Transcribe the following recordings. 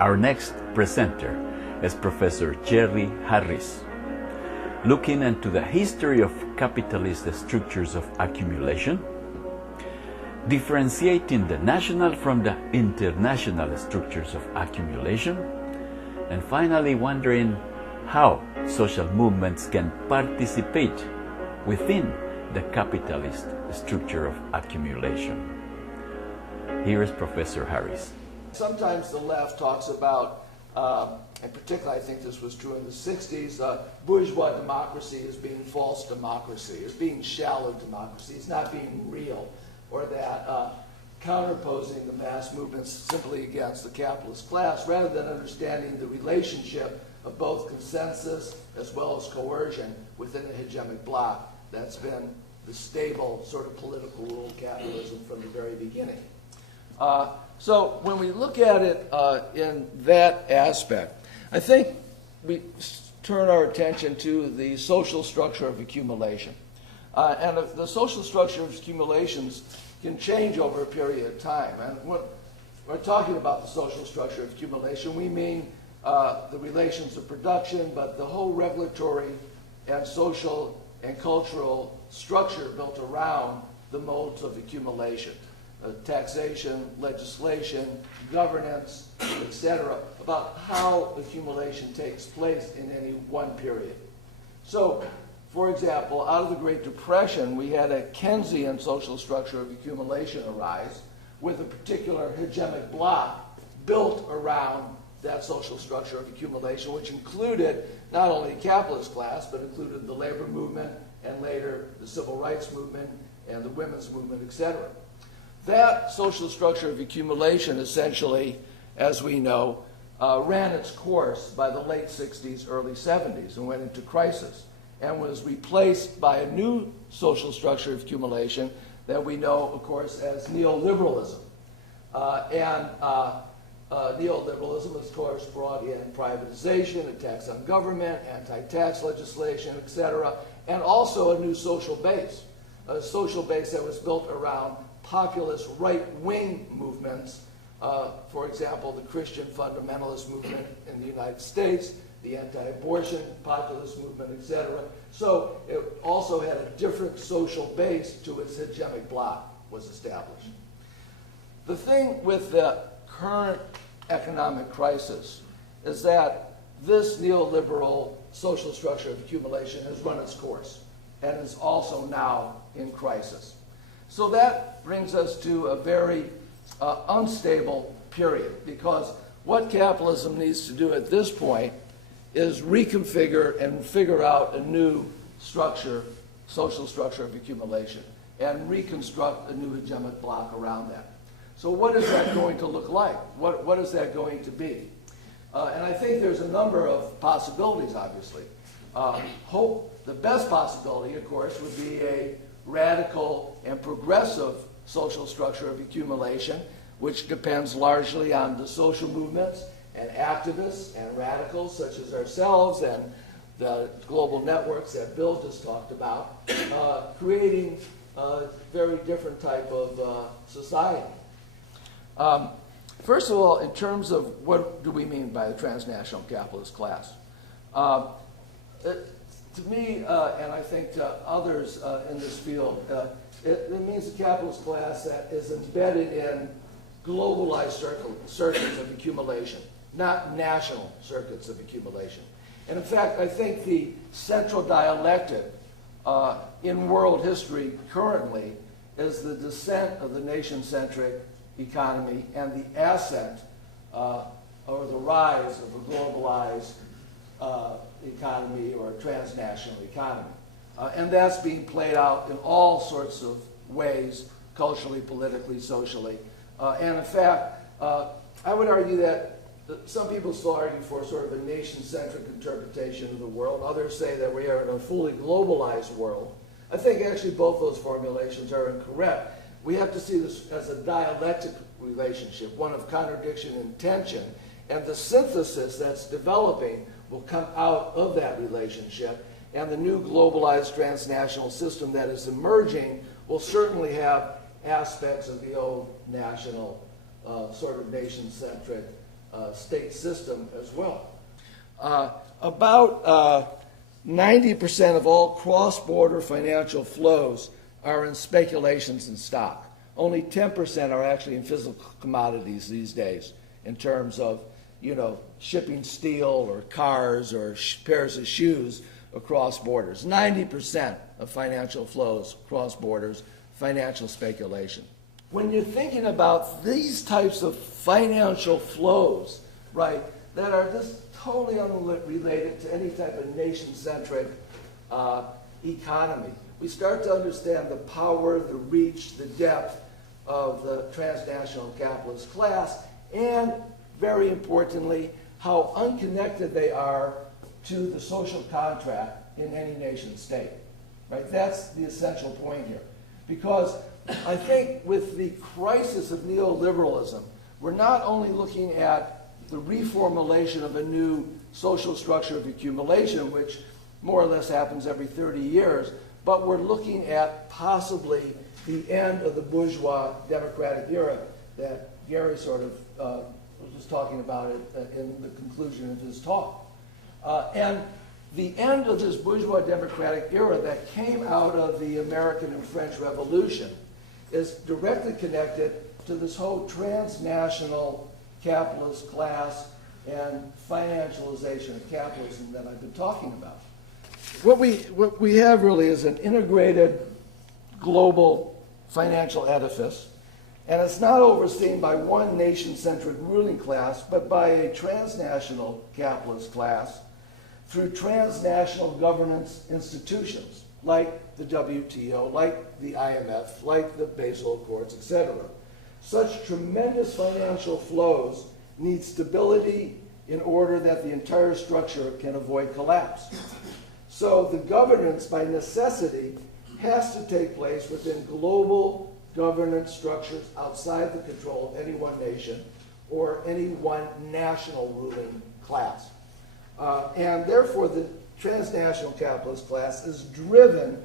Our next presenter is Professor Jerry Harris, looking into the history of capitalist structures of accumulation, differentiating the national from the international structures of accumulation, and finally wondering how social movements can participate within the capitalist structure of accumulation. Here is Professor Harris. Sometimes the left talks about, and particularly I think this was true in the 60s, bourgeois democracy as being false democracy, as being shallow democracy, it's not being real, or that counterposing the mass movements simply against the capitalist class, rather than understanding the relationship of both consensus as well as coercion within the hegemonic bloc that's been the stable sort of political rule of capitalism from the very beginning. So when we look at it in that aspect, I think we turn our attention to the social structure of accumulation. And the social structure of accumulations can change over a period of time. And when we're talking about the social structure of accumulation, we mean the relations of production, but the whole regulatory and social and cultural structure built around the modes of accumulation. Taxation, legislation, governance, etc., about how accumulation takes place in any one period. So, for example, out of the Great Depression, we had a Keynesian social structure of accumulation arise with a particular hegemonic bloc built around that social structure of accumulation, which included not only the capitalist class, but included the labor movement and later the civil rights movement and the women's movement, etc. That social structure of accumulation essentially, as we know, ran its course by the late 60s, early 70s, and went into crisis, and was replaced by a new social structure of accumulation that we know, of course, as neoliberalism. Neoliberalism, of course, brought in privatization, attacks on government, anti-tax legislation, etc., and also a new social base that was built around populist right-wing movements, for example, the Christian fundamentalist movement in the United States, the anti-abortion populist movement, etc. So it also had a different social base to its hegemonic bloc was established. The thing with the current economic crisis is that this neoliberal social structure of accumulation has run its course and is also now in crisis. So that brings us to a very unstable period, because what capitalism needs to do at this point is reconfigure and figure out a new structure, social structure of accumulation, and reconstruct a new hegemonic bloc around that. So what is that going to look like? What is that going to be? And I think there's a number of possibilities, obviously. The best possibility, of course, would be a radical and progressive social structure of accumulation, which depends largely on the social movements and activists and radicals such as ourselves and the global networks that Bill just talked about, creating a very different type of society. First of all, in terms of what do we mean by the transnational capitalist class? To me, and I think to others in this field, it means a capitalist class that is embedded in globalized circuits of accumulation, not national circuits of accumulation. And in fact, I think the central dialectic in world history currently is the descent of the nation-centric economy and the ascent or the rise of a globalized economy or a transnational economy. And that's being played out in all sorts of ways, culturally, politically, socially. And in fact, I would argue that some people still argue for sort of a nation-centric interpretation of the world. Others say that we are in a fully globalized world. I think actually both those formulations are incorrect. We have to see this as a dialectic relationship, one of contradiction and tension, and the synthesis that's developing will come out of that relationship, and the new globalized transnational system that is emerging will certainly have aspects of the old national sort of nation-centric state system as well. About 90% of all cross-border financial flows are in speculations in stock. Only 10% are actually in physical commodities these days in terms of, shipping steel or cars or pairs of shoes across borders. 90% of financial flows cross borders, financial speculation. When you're thinking about these types of financial flows, right, that are just totally unrelated to any type of nation-centric economy, we start to understand the power, the reach, the depth of the transnational capitalist class, and very importantly, how unconnected they are to the social contract in any nation state. Right? That's the essential point here. Because I think with the crisis of neoliberalism, we're not only looking at the reformulation of a new social structure of accumulation, which more or less happens every 30 years, but we're looking at possibly the end of the bourgeois democratic era that Gary sort of was just talking about it in the conclusion of his talk. And the end of this bourgeois democratic era that came out of the American and French Revolution is directly connected to this whole transnational capitalist class and financialization of capitalism that I've been talking about. What we have really is an integrated global financial edifice, and it's not overseen by one nation-centric ruling class, but by a transnational capitalist class through transnational governance institutions like the WTO, like the IMF, like the Basel Accords, etc. Such tremendous financial flows need stability in order that the entire structure can avoid collapse. So the governance, by necessity, has to take place within global governance structures outside the control of any one nation or any one national ruling class. And therefore, the transnational capitalist class is driven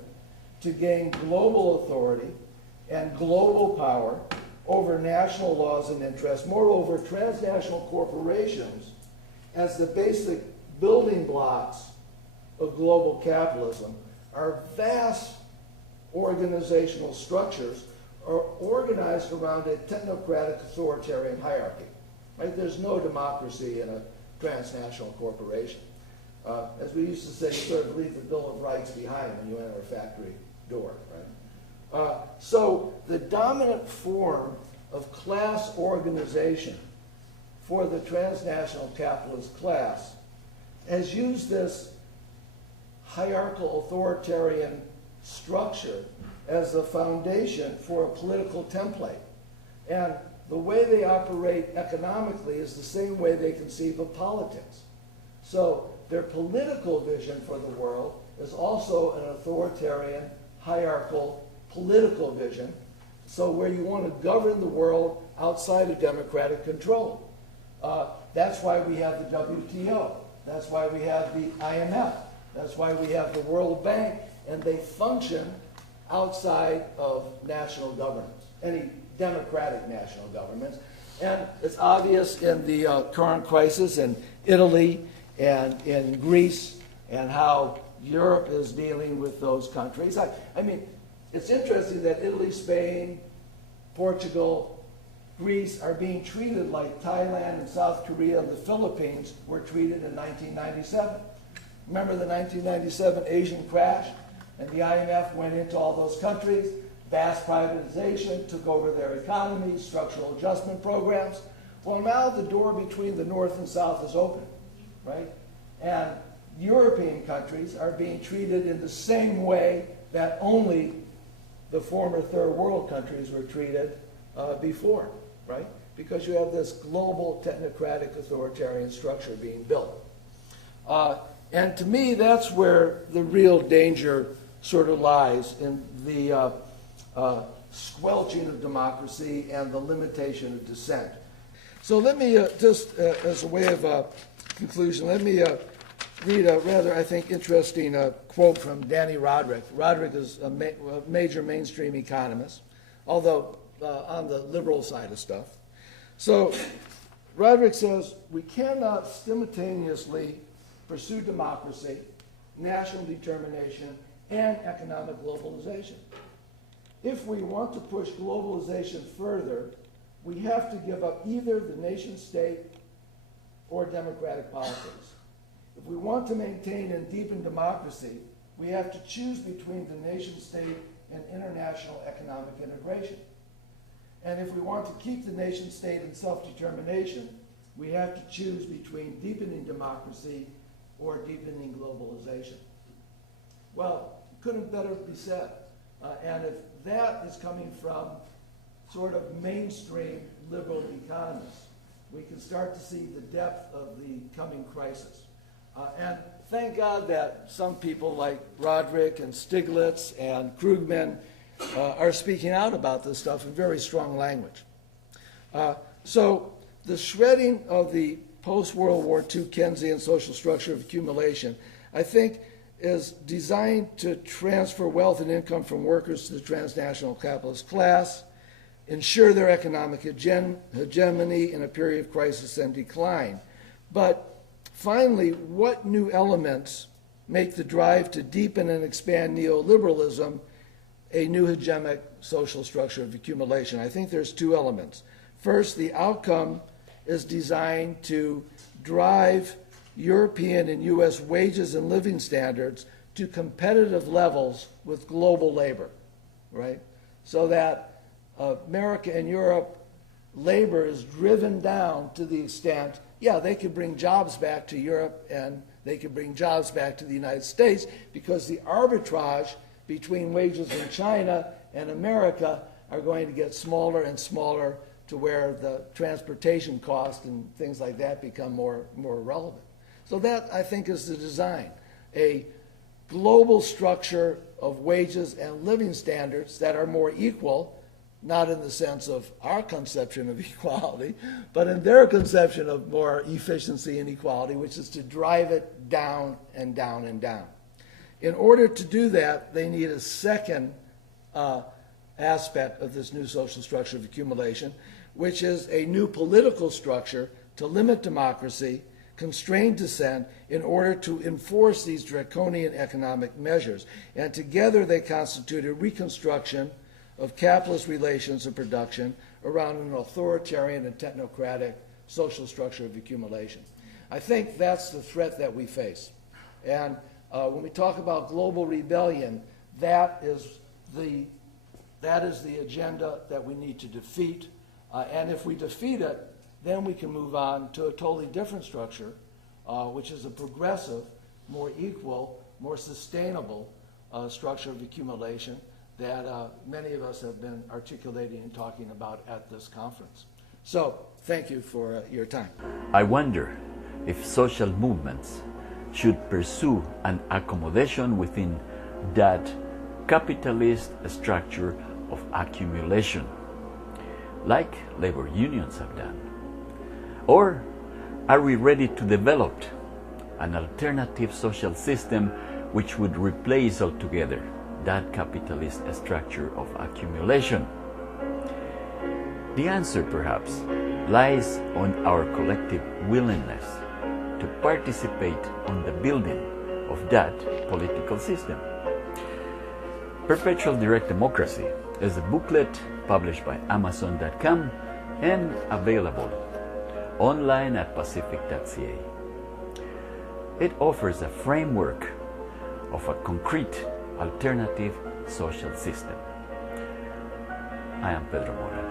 to gain global authority and global power over national laws and interests. Moreover, transnational corporations, as the basic building blocks of global capitalism, are vast organizational structures are organized around a technocratic authoritarian hierarchy. Right? There's no democracy in a transnational corporation. As we used to say, you sort of leave the Bill of Rights behind when you enter a factory door. Right? So the dominant form of class organization for the transnational capitalist class has used this hierarchical authoritarian structure as the foundation for a political template. And the way they operate economically is the same way they conceive of politics. So their political vision for the world is also an authoritarian, hierarchical, political vision. So where you want to govern the world outside of democratic control. That's why we have the WTO. That's why we have the IMF. That's why we have the World Bank. And they function outside of national governments, any democratic national governments. And it's obvious in the current crisis in Italy and in Greece and how Europe is dealing with those countries. I mean, it's interesting that Italy, Spain, Portugal, Greece are being treated like Thailand and South Korea and the Philippines were treated in 1997. Remember the 1997 Asian crash? And the IMF went into all those countries, vast privatization, took over their economies, structural adjustment programs. Well, now the door between the North and South is open, right? And European countries are being treated in the same way that only the former third world countries were treated before, right? Because you have this global technocratic authoritarian structure being built. And to me, that's where the real danger sort of lies, in the squelching of democracy and the limitation of dissent. So let me, just as a way of conclusion, let me read a rather, I think, interesting quote from Danny Roderick. Roderick is a major mainstream economist, although on the liberal side of stuff. So Roderick says we cannot simultaneously pursue democracy, national determination, and economic globalization. If we want to push globalization further, we have to give up either the nation state or democratic politics. If we want to maintain and deepen democracy, we have to choose between the nation state and international economic integration. And if we want to keep the nation state and self-determination, we have to choose between deepening democracy or deepening globalization. Well, couldn't better be said. And if that is coming from sort of mainstream liberal economists, we can start to see the depth of the coming crisis. And thank God that some people like Roderick and Stiglitz and Krugman are speaking out about this stuff in very strong language. So the shredding of the post-World War II Keynesian social structure of accumulation, I think, is designed to transfer wealth and income from workers to the transnational capitalist class, ensure their economic hegemony in a period of crisis and decline. But finally, what new elements make the drive to deepen and expand neoliberalism a new hegemonic social structure of accumulation? I think there's two elements. First, the outcome is designed to drive European and U.S. wages and living standards to competitive levels with global labor, right? So that America and Europe labor is driven down to the extent, yeah, they could bring jobs back to Europe and they could bring jobs back to the United States because the arbitrage between wages in China and America are going to get smaller and smaller to where the transportation cost and things like that become more relevant. So that, I think, is the design. A global structure of wages and living standards that are more equal, not in the sense of our conception of equality, but in their conception of more efficiency and equality, which is to drive it down and down and down. In order to do that, they need a second aspect of this new social structure of accumulation, which is a new political structure to limit democracy, constrain dissent in order to enforce these draconian economic measures. And together they constitute a reconstruction of capitalist relations and production around an authoritarian and technocratic social structure of accumulation. I think that's the threat that we face. And when we talk about global rebellion, that is the agenda that we need to defeat. And if we defeat it, then we can move on to a totally different structure, which is a progressive, more equal, more sustainable structure of accumulation that many of us have been articulating and talking about at this conference. So, thank you for your time. I wonder if social movements should pursue an accommodation within that capitalist structure of accumulation, like labor unions have done. Or are we ready to develop an alternative social system which would replace altogether that capitalist structure of accumulation? The answer, perhaps, lies on our collective willingness to participate on the building of that political system. Perpetual Direct Democracy is a booklet published by Amazon.com and available online at pacific.ca. It offers a framework of a concrete alternative social system. I am Pedro Mora.